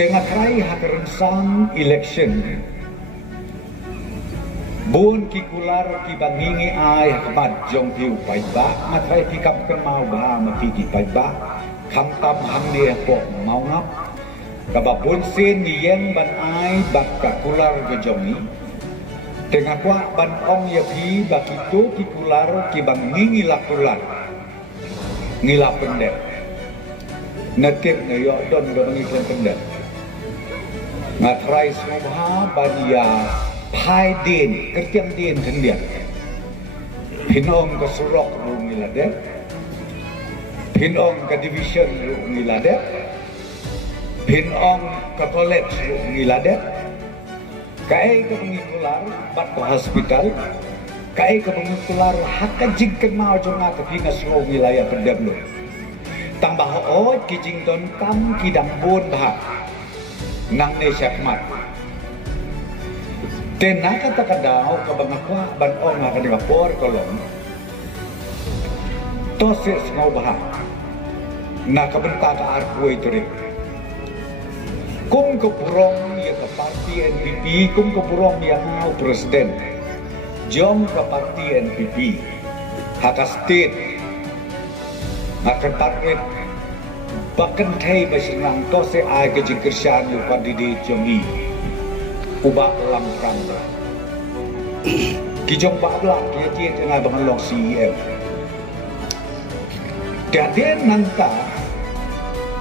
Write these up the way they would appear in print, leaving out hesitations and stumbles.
Tengah try hakarensang election. Bun ki kular ki bangingi ai hakat jong piu pai ba matrai pikap kan mau ba ma pigi pai ba kham tam ham ne po mau ngap ka ba bun sin ni yen ban ai bak ka kular ke jongi tengah kwa ban ong ya pi ba kitu ki kular ki bangingi la kular ngila pendek nakip ne yo don ga bangi pendek matrai semua ban ya Pai din, kertiang din kendian. Pinong ke surok lu ngilade, pinong ke division lu ngilade, pinong ke college lu ngilade, kai ke pengikular bat ke hospital, kai ke pengikular haka jingken mau jonga ke pinas lu wilayah pendem lu. Tambah o kijing don kam kidang bun bah, nang ne syakmat. Tena kata kadau ke bangakwa ban ong akan dikapor kolom toses ngau bahak na kabenta ka arkwe trik kum ke purong ya ke parti NPP kum ke purong yang ngau presiden jom ke parti NPP haka state akan target bahkan thai basinang tose ai ke jingkersan yu kandidate jongi ubah lamprang kijong babla dia tengah bangalong CEM dia nangka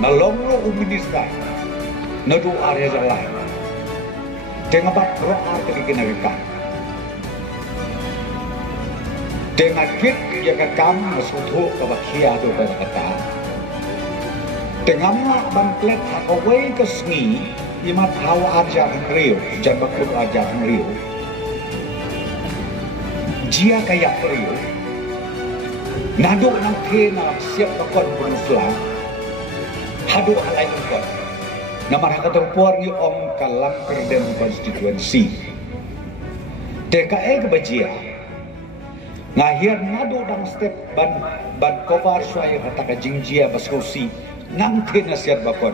nalonglo uminista nadu area jalan tengah bat roa kedikinarika tengah kit ya kakam masutu kabakia do kata tengah mak bangklet hakawai kesni imat hawa aja ng Rio, jan bakul aja ng Rio. Jia kayak Rio. Nado ng kena siap bakon penusla. Hado halay ng kon. Namar hakatungpuar ni om kalam kerdem konstituensi. TKE kebajia. Ngahir nado ng step ban kovar suaya kataka jingjia baskosi. Nang kena siap bakon.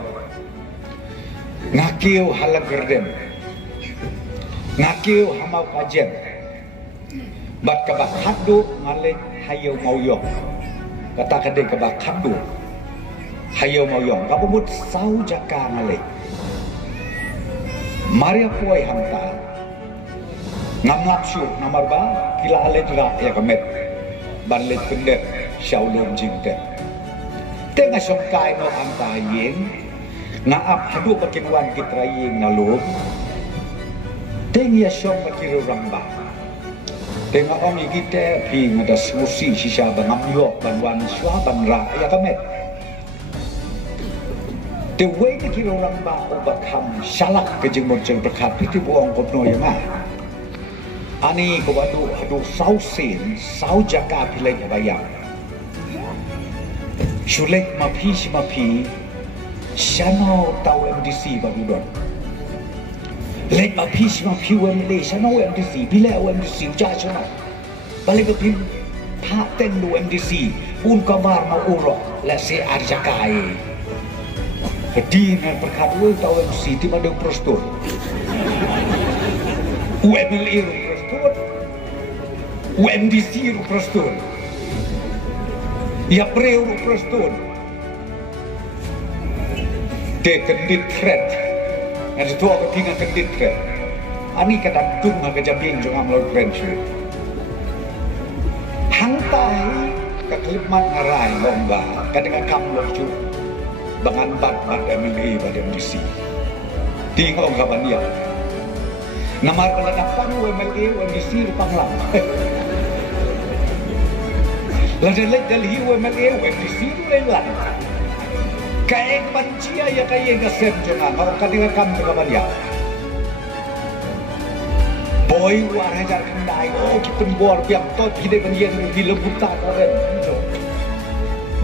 Ngakiu halang kerdem, ngakiu hamau kajen, bat kabak hadu ngalik hayo mauyong, kata kadai kabak hadu hayo mauyong, kapumut sau jaka ngalik, Maria puai hamta, ngamlapsu namarba kila alet rak ya kemet, banlet pendek syaulum jingtet, tengah songkai no hamta yeng. Naap hadu pakinwan kitraying nalog tengya syong pakiru ramba tengah om ikite pi ngadas musi sisa bangamyo banwan swa banra ya kamet the way pakiru ramba ubakam salak kejeng monceng berkat itu buong kopno yang ani ko batu hadu sau sen sau jaka pilai bayang sulek mapi Shano tau MDC bagudon. Lek mapis UMLA shano MDC bila MDC ucaca. Balik ke pak teng du MDC pun kabar mau urok la se arjakai. Kedina berkat tau MDC di mana prostor. UMLA prostor. UMDC prostor. Ya preu prostor. Dia kendit threat, yang itu aku tinggal kendit threat. Ani kadang tung ke jambing jangan melalui friendship. Hantai ke kelimat ngarai lomba, kadang kamlo cu, bangan bat MLA pada MDC. Tinggal kapan dia. Namar peladapan MLA MDC rupang lam. Lalu dari MLA MDC itu lain. Kayak pancia ya kayak gasem jangan kalau kadang kam kapan ya. Boy warajar kendai oh kita bor biang tot kita penyen di lebuta karen.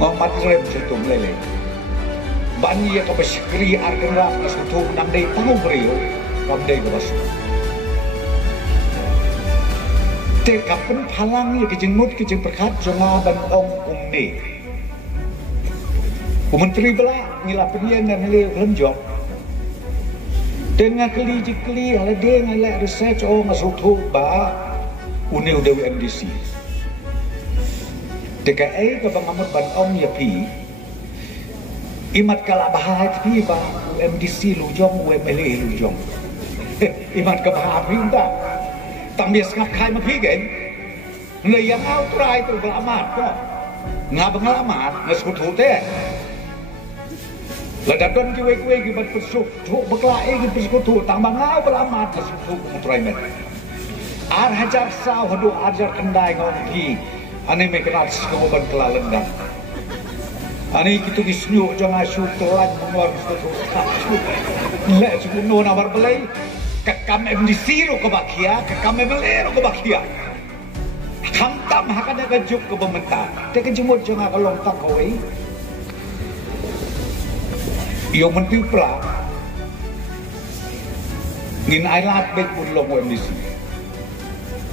Ngomat rem setum lele. Bani ya ka basikri argenra setum nang dei tahu brio kam dei bos. Te kapen palang ya kejengmut kejeng berkat jonga ban ong umne. Menteri bela ngilap pendian dan nilai belum job Tengah keli ala dia ngalai research ngasutu ba uni udah UMDC. DKI ke Bang Ahmad Ban Ong ya pi imat kala bahat pi ba UMDC lujong UMLA lujong. Imat ke bahat pi tak tambah ngap kai ma pi gen.เลยยังเอาตรายตัวละมาดก็งาบังละมาดngasutu teh. Ledak don kiwe kibat pesuk tu bekla egi peskutu tang bangau belamat peskutu mutraimen. Ar hajar saw hadu ajar kendai ngau pi ane me kenat skoban kelalendang. Ani kitu gisnyu jang asu telan mengor peskutu. Le sukuno nawar belai kekam MDC ro kebakia kekam MLA ro kebakia. Hamtam hakada kajuk ke pemerintah. Te kejumut jang akalong tak kowe. Iyo menteri pra ngin ailat baik pun long UMDC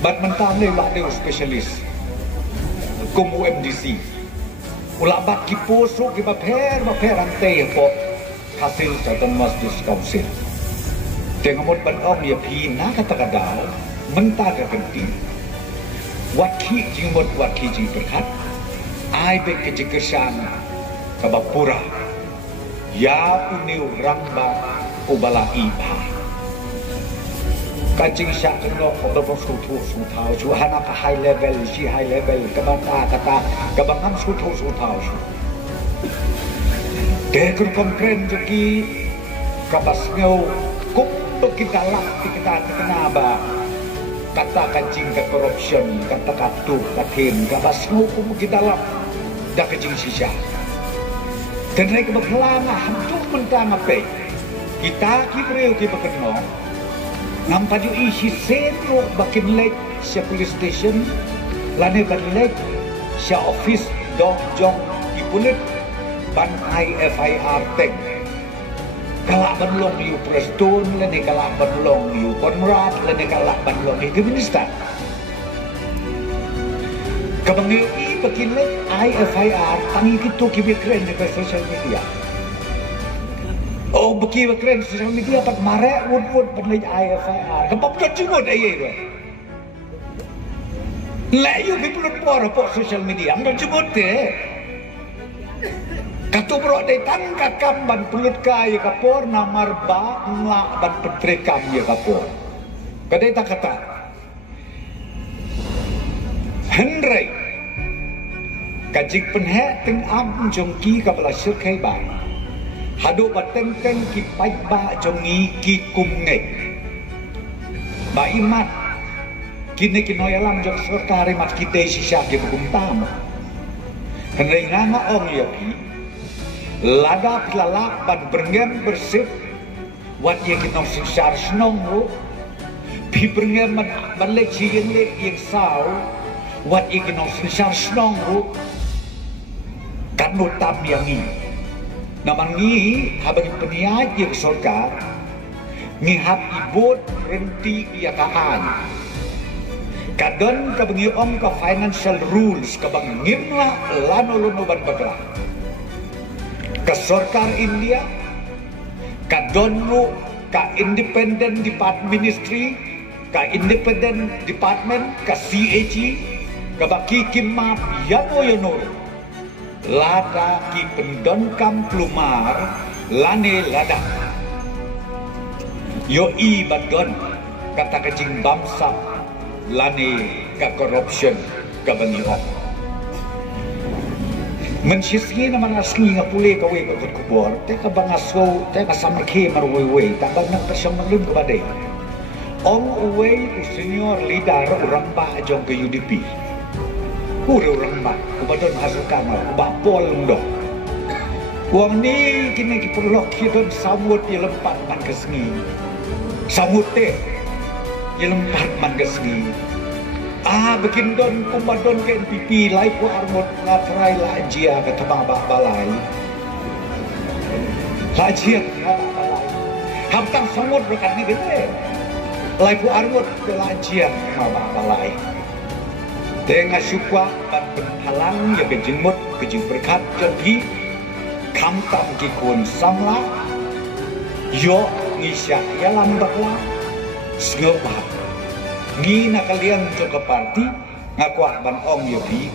bat mentang ni lah dia spesialis kum UMDC ulah bat kiposo ki baper ante po hasil satan masjid council tengomot ban om ya pina kata kadau mentah ke genti wat ki jingmot wat ki jing berkat ai baik kejegesan kabapura ya uniu ramba ubala iba kacing syak keno obo sutu sutau chu hana ka high level kata kabangam sutu sutau de kur kompren joki kabas ngau kup kita lak kita kenaba kata kacing ke corruption kata katu katin kabas ngau kup kita lak da kacing sisa. Dan mereka berkelana hampir mentang apa kita kibril kita kenal nampak ju isi seno bakin lek sia police station lane ban lek sia office dong jong ipulit ban IFIR teng kalak ban long liu preston lane kalak ban long liu konrad lane kalak ban long liu minister kabangil Pakinlek IFIR tangi gitu kibir keren di social media. Oh beki keren social media pat mare wood penlej IFIR. Kepop jujur ayah itu. Layu bipulut por social media. Ambil jujur deh. Katu bro de tangka kamban pulut kaya kapor namar ba nglak ban petre kam ya kapor. Kadai tak kata. Henry kajik penhek teng am jongki kabala syirkai ba hadu bateng teng ki pai ba jongi ki kum ngai ba imat kini kinoyalam jok sertari mat kita sisa ki kum tam henry nganga ong ya pi lada pilalak ban berngem bersih wat ye kinong siksar snong ro pi berngem ban lek chien lek yang sao wat ye kinong siksar snong ro kanu tam yang ini naman ngi habang peniaji yang sorga ngihap ibut renti iya kaan kadon kabangi om ka financial rules kabang ngimla lano ban bagla ka sorkar India kadon mo ka independent department ministry ka independent department ka CAG kabaki kimap yano lada ki pendongkam plumar lane lada yo i badon kata kecing bamsa lane ka corruption ka bangiok mensisgi naman asli nga puli kawe ka kubor te ka bangaso te ka samake marwewe ta bang persyang malun ko badai ong uwe senior leader urang ba jong ke UDP orang mak, kemudian hasil kamar, bapol dong. Uang ni kini kiperlok kita samut yang lempat man kesni, samut teh yang lempat man kesni. Bikin don kumadon ke NPP, lai ku armut ngatrai lajia ke temabak balai, lajia ke temabak balai. Hamtang samut berkat ni gede, lai ku armut ke lajia ke temabak balai. Dengan syukwa dan penghalang yang kejengmut kejeng berkat jadi kamtam kikun samla yo ngisya ya lambat lah sengapa ngi nakalian juga parti ngakuak ban ong ya bi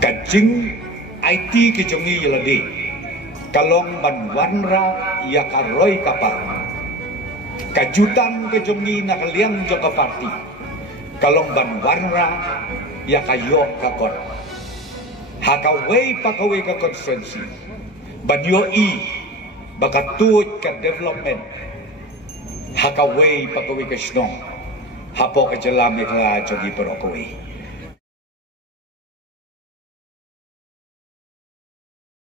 kajing IT kejongi ya lade kalong ban wanra ya karoi kapal kajutan kejongi nakalian juga parti kalong ban wanra ya kayo kakon hakaway pakaway ka konsensi banyo bakatut ka development hakaway pakaway ka snong hapo ka jalami ka jogi perokaway